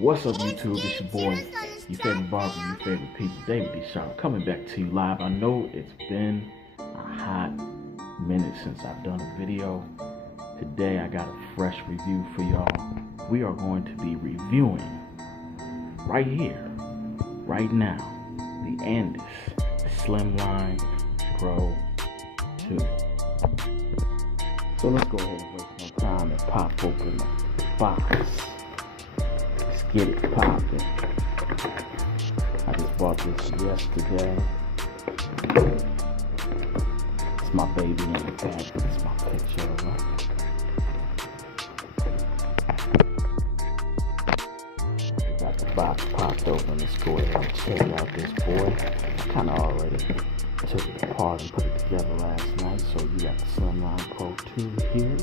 What's up, YouTube? It's your boy, your favorite barber, your favorite people, David D. Sharp, coming back to you live. I know it's been a hot minute since I've done a video. Today I got a fresh review for y'all. We are going to be reviewing right here, right now, the Andis Slimline II. So let's go ahead and waste no time and pop open the box. Let's get it popping. I just bought this yesterday. It's my baby in the back, but it's my picture of her. We got the box popped open. Let's go ahead and check out this boy. I kind of already took it apart and put it together last night. So you got the Slimline II here.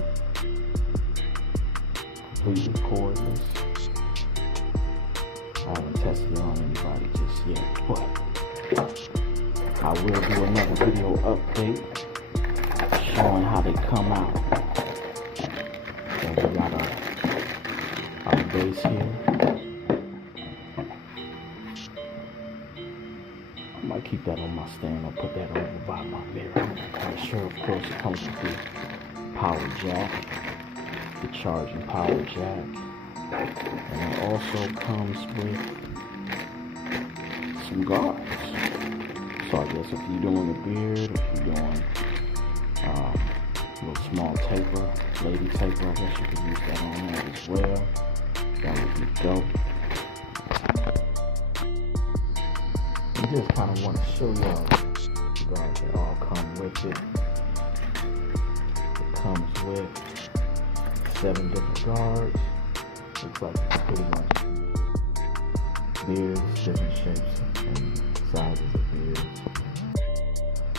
Completely cordless. I haven't tested it on anybody just yet, but I will do another video update showing how they come out. So we got our base here. I might keep that on my stand or put that over by my mirror. I'm not quite sure. Of course, it comes with the power jack, the charging power jack. And it also comes with some guards. So I guess if you're doing a beard, if you're doing a little small taper, lady taper, I guess you could use that on there as well. That would be dope. I just kind of want to show y'all the guards that all come with it. It comes with 7 different guards. Looks like pretty much beards, different shapes and sizes of beards.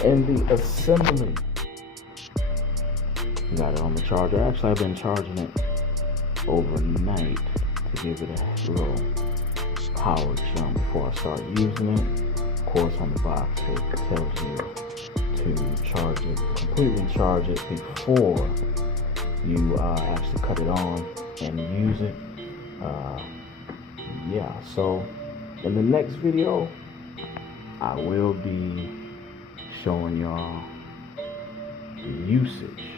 And the assembly, you got it on the charger. Actually, I've been charging it overnight to give it a little power jump before I start using it. Of course, on the box it tells you to charge it, completely charge it before you actually cut it on and use it. Yeah, so in the next video I will be showing y'all the usage,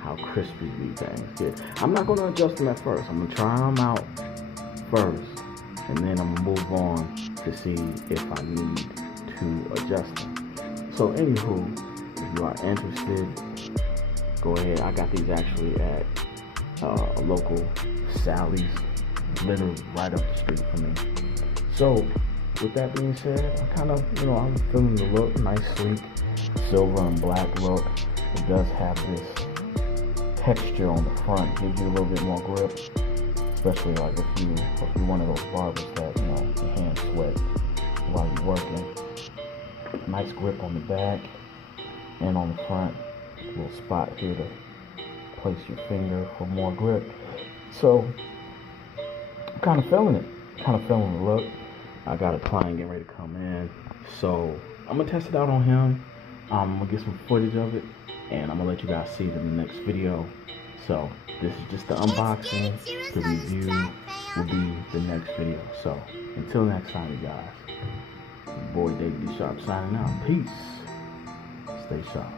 how crispy these things get. I'm not going to adjust them at first. I'm going to try them out first, and then I'm going to move on to see if I need to adjust them. So anywho, if you are interested, go ahead. I got these actually at a local Sally's, literally right up the street from me. So with that being said, I'm kind of, I'm feeling the look, nice, sleek, silver and black look. It does have this texture on the front, gives you a little bit more grip, especially like if you're one of those barbers that your hands sweat while you're working. Nice grip on the back and on the front. A little spot here to place your finger for more grip. So I'm kind of feeling it. Kind of feeling the look. I got a client getting ready to come in, so I'm gonna test it out on him. I'm gonna get some footage of it, and I'm gonna let you guys see it in the next video. So this is just the unboxing. The review will be the next video. So until next time, you guys. Your boy David D. Sharp signing out. Peace. Stay sharp.